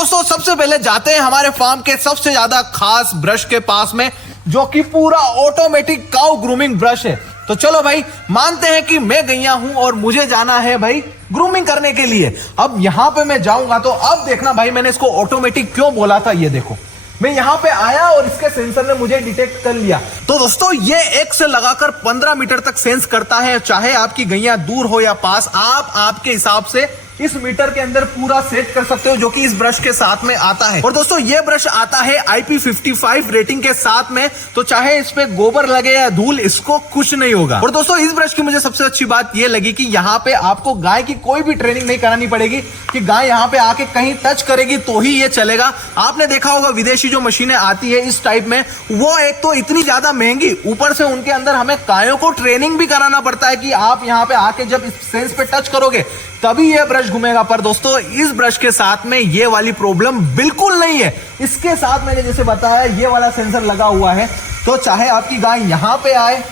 दोस्तों सबसे पहले जाते हैं हमारे फार्म के सबसे ज्यादा खास ब्रश के पास में, जो कि पूरा ऑटोमेटिक काउ ग्रूमिंग ब्रश है। तो चलो भाई, मानते हैं कि मैं गैया हूं और मुझे जाना है भाई ग्रूमिंग करने के लिए। अब यहां पे मैं जाऊंगा तो अब देखना भाई, मैंने इसको ऑटोमेटिक क्यों बोला था। ये देखो, मैं यहां पे आया और इसके सेंसर ने मुझे डिटेक्ट कर लिया। तो दोस्तों ये 1 से लगाकर 15 मीटर तक सेंस करता है, चाहे आपकी गैया दूर हो या पास। आप आपके हिसाब से इस मीटर के अंदर पूरा सेट कर सकते हो, जो कि इस ब्रश के साथ में आता है। और दोस्तों ये ब्रश आता है IP55 रेटिंग के साथ में, तो चाहे इस पे गोबर लगे या धूल, इसको कुछ नहीं होगा। और दोस्तों इस ब्रश की मुझे सबसे अच्छी बात ये लगी कि यहाँ पे आपको गाय की कोई भी ट्रेनिंग नहीं करानी पड़ेगी कि गाय यहाँ पे आके कहीं टच करेगी तो ही ये चलेगा। आपने देखा होगा विदेशी जो मशीनें आती है इस टाइप में, वो एक तो इतनी ज्यादा महंगी, ऊपर से उनके अंदर हमें गायों को ट्रेनिंग भी कराना पड़ता है कि आप यहाँ पे आके जब इस सेंस पे टच करोगे तभी ये ब्रश घूमेगा। पर दोस्तों इस ब्रश के साथ में ये वाली प्रॉब्लम बिल्कुल नहीं है। इसके साथ मैंने जैसे बताया ये वाला सेंसर लगा हुआ है, तो चाहे आपकी गाय यहां पे आए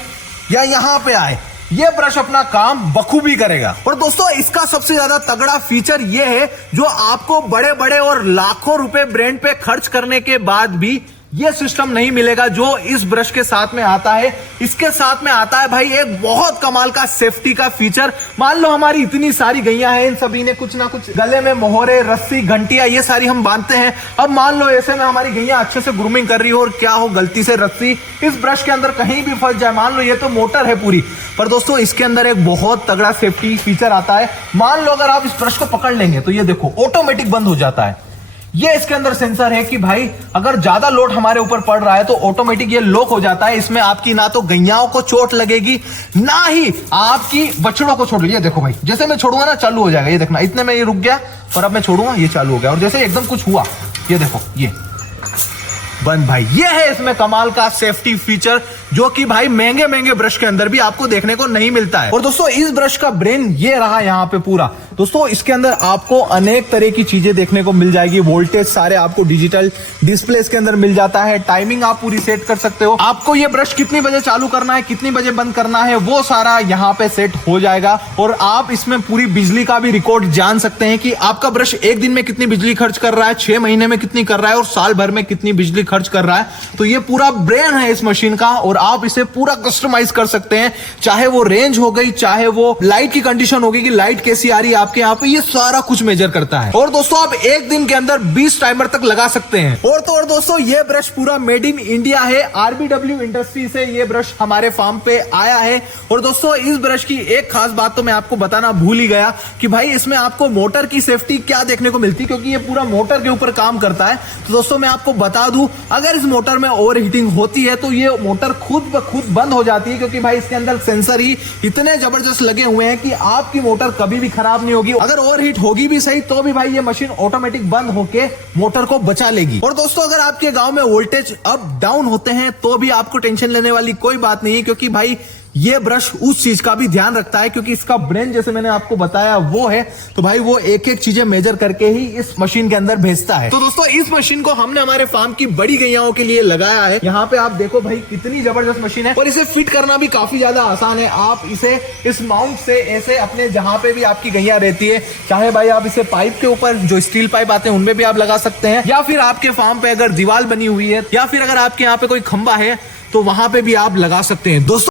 या यहां पे आए, ये ब्रश अपना काम बखूबी करेगा। और दोस्तों इसका सबसे ज्यादा तगड़ा फीचर ये है, जो आपको बड़े बड़े और लाखों रुपए ब्रांड पे खर्च करने के बाद भी ये सिस्टम नहीं मिलेगा जो इस ब्रश के साथ में आता है। इसके साथ में आता है भाई एक बहुत कमाल का सेफ्टी का फीचर। मान लो हमारी इतनी सारी गैया हैं, इन सभी ने कुछ ना कुछ गले में मोहरे, रस्सी, घंटियां, ये सारी हम बांधते हैं। अब मान लो ऐसे में हमारी गैया अच्छे से ग्रूमिंग कर रही हो और क्या हो, गलती से रस्सी इस ब्रश के अंदर कहीं भी फंस जाए, मान लो ये तो मोटर है पूरी, पर दोस्तों इसके अंदर एक बहुत तगड़ा सेफ्टी फीचर आता है। मान लो अगर आप इस ब्रश को पकड़ लेंगे तो ये देखो ऑटोमेटिक बंद हो जाता है। ये इसके अंदर सेंसर है कि भाई अगर ज्यादा लोड हमारे ऊपर पड़ रहा है तो ऑटोमेटिक ये लॉक हो जाता है। इसमें आपकी ना तो गैयाओं को चोट लगेगी, ना ही आपकी बछड़ों को चोट लगेगी। ये देखो भाई, जैसे मैं छोड़ूंगा ना चालू हो जाएगा। ये देखना, इतने में ये रुक गया और अब मैं छोड़ूंगा ये चालू हो गया, और जैसे एकदम कुछ हुआ ये देखो ये बंद। भाई ये है इसमें कमाल का सेफ्टी फीचर, जो कि भाई महंगे महंगे ब्रश के अंदर भी आपको देखने को नहीं मिलता है। और दोस्तों इस ब्रश का ब्रेन ये रहा यहाँ पे पूरा। दोस्तों इसके अंदर आपको अनेक तरह की चीजें देखने को मिल जाएगी। वोल्टेज सारे आपको डिजिटल डिस्प्ले के अंदर मिल जाता है। टाइमिंग आप पूरी सेट कर सकते हो। आपको ये ब्रश कितनी बजे चालू करना है, कितनी बजे बंद करना है, वो सारा यहाँ पे सेट हो जाएगा। और आप इसमें पूरी बिजली का भी रिकॉर्ड जान सकते हैं कि आपका ब्रश एक दिन में कितनी बिजली खर्च कर रहा है, 6 महीने में कितनी कर रहा है और साल भर में कितनी बिजली खर्च कर रहा है। तो ये पूरा ब्रेन है इस मशीन का, और आप इसे पूरा कस्टमाइज कर सकते हैं। चाहे वो रेंज हो गई, चाहे वो लाइट की कंडीशन होगी कि लाइट कैसी आ रही है आपके यहाँ पे, ये सारा कुछ मेजर करता है। और दोस्तों आप एक दिन के अंदर 20 टाइमर तक लगा सकते हैं। और तो और दोस्तों ये ब्रश पूरा मेड इन इंडिया है। RBW इंडस्ट्री से ये ब्रश हमारे फार्म पे आया है। और दोस्तों इस ब्रश की एक खास बात तो मैं आपको बताना भूल ही गया कि भाई इसमें आपको मोटर की सेफ्टी क्या देखने को मिलती है, क्योंकि ये पूरा मोटर के ऊपर काम करता है। तो दोस्तों मैं आपको बता दूं, अगर इस मोटर में ओवर हीटिंग होती है तो ये मोटर खुद ब खुद बंद हो जाती है, क्योंकि भाई इसके अंदर सेंसर ही इतने जबरदस्त लगे हुए हैं कि आपकी मोटर कभी भी खराब नहीं होगी। अगर ओवरहीट होगी भी सही तो भी भाई ये मशीन ऑटोमेटिक बंद होके मोटर को बचा लेगी। और दोस्तों अगर आपके गांव में वोल्टेज अप डाउन होते हैं तो भी आपको टेंशन लेने वाली कोई बात नहीं है, क्योंकि भाई ये ब्रश उस चीज का भी ध्यान रखता है, क्योंकि इसका ब्रेन जैसे मैंने आपको बताया वो है, तो भाई वो एक एक चीजें मेजर करके ही इस मशीन के अंदर भेजता है। तो दोस्तों इस मशीन को हमने हमारे फार्म की बड़ी गैयाओं के लिए लगाया है। यहाँ पे आप देखो भाई कितनी जबरदस्त मशीन है, और इसे फिट करना भी काफी ज्यादा आसान है। आप इसे इस माउंट से ऐसे अपने जहां पे भी आपकी गैया रहती है, चाहे भाई आप इसे पाइप के ऊपर जो स्टील पाइप आते हैं उनमें भी आप लगा सकते हैं, या फिर आपके फार्म पे अगर दीवार बनी हुई है, या फिर अगर आपके यहाँ पे कोई खंबा है तो वहां पे भी आप लगा सकते हैं। दोस्तों